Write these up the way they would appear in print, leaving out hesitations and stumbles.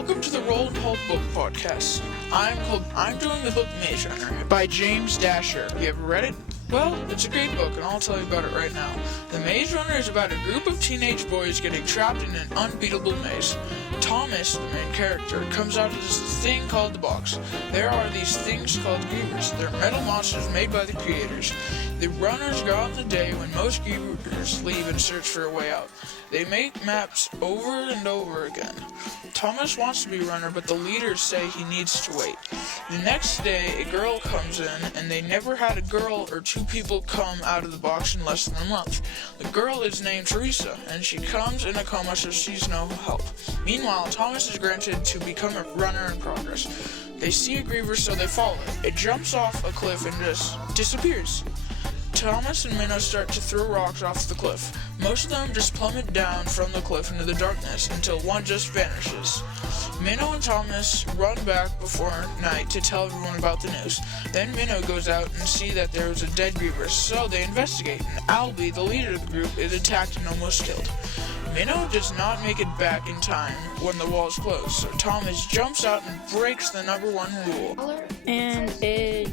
Welcome to the Roll and Hold Book Podcast. I'm doing the book Maze Runner by James Dasher. You ever read it? Well, it's a great book, and I'll tell you about it right now. The Maze Runner is about a group of teenage boys getting trapped in an unbeatable maze. Thomas, the main character, comes out of this thing called the box. There are these things called grievers. They're metal monsters made by the creators. The runners go out in the day when most grievers leave and search for a way out. They make maps over and over again. Thomas wants to be a runner, but the leaders say he needs to wait. The next day, a girl comes in, and they never had a girl or two people come out of the box in less than a month. The girl is named Teresa, and she comes in a coma, so she's no help. Meanwhile, Thomas is granted to become a runner in progress. They see a griever, so they follow it. It jumps off a cliff and just disappears. Thomas and Minnow start to throw rocks off the cliff. Most of them just plummet down from the cliff into the darkness until one just vanishes. Minnow and Thomas run back before night to tell everyone about the news. Then Minnow goes out and sees that there is a dead griever, so they investigate, and Albie, the leader of the group, is attacked and almost killed. Minnow does not make it back in time when the walls close, so Thomas jumps out and breaks the number one rule. And it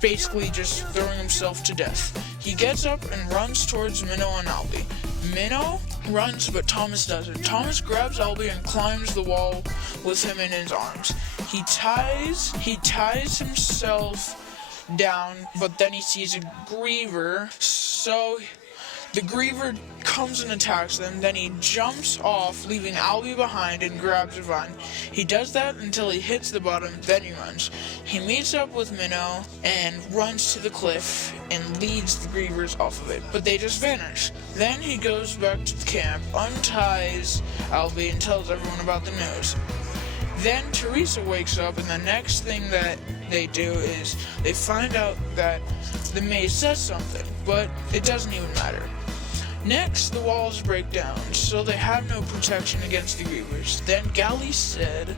basically just throwing himself to death. He gets up and runs towards Minnow and Albie. Minnow runs, but Thomas doesn't. Thomas grabs Albie and climbs the wall with him in his arms. He ties himself down, but then he sees a griever, so the griever comes and attacks them. Then he jumps off, leaving Albie behind, and grabs a vine. He does that until he hits the bottom, then he runs. He meets up with Minnow and runs to the cliff and leads the grievers off of it, but they just vanish. Then he goes back to the camp, unties Albie, and tells everyone about the news. Then Teresa wakes up, and the next thing that they do is they find out that the maze says something, but it doesn't even matter. Next, the walls break down, so they have no protection against the grievers. Then Gally said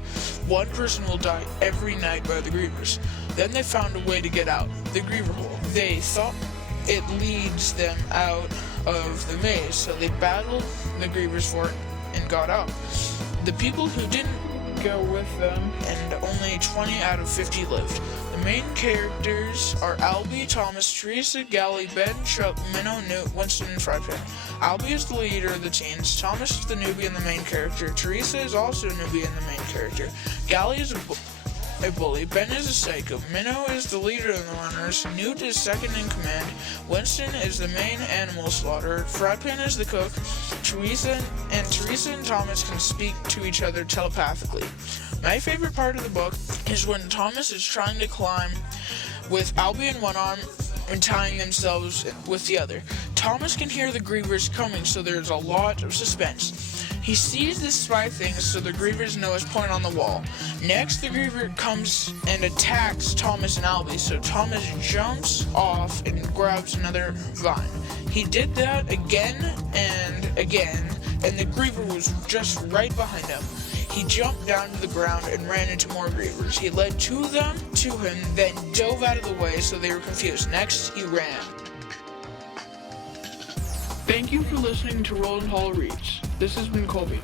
one person will die every night by the grievers. Then they found a way to get out, the griever hole. They thought it leads them out of the maze, so they battled the grievers for it and got out. The people who didn't go with them, and only 20 out of 50 lived. The main characters are Albie, Thomas, Teresa, Gally, Ben, Chuck, Minnow, Newt, Winston, and Frypan. Albie is the leader of the teens, Thomas is the newbie and the main character, Teresa is also a newbie and the main character, Gally is a bully, Ben is a psycho, Minnow is the leader of the runners, Newt is second in command, Winston is the main animal slaughterer, Frypan is the cook, Teresa and Thomas can speak to each other telepathically. My favorite part of the book is when Thomas is trying to climb with Albie in one arm and tying themselves with the other. Thomas can hear the grievers coming, so there's a lot of suspense. He sees the spy things, so the grievers know his point on the wall. Next, the griever comes and attacks Thomas and Albie, so Thomas jumps off and grabs another vine. He did that again and again, and the griever was just right behind him. He jumped down to the ground and ran into more grievers. He led two of them to him, then dove out of the way, so they were confused. Next, he ran. Thank you for listening to Roll and Hall Reads. This has been Colby.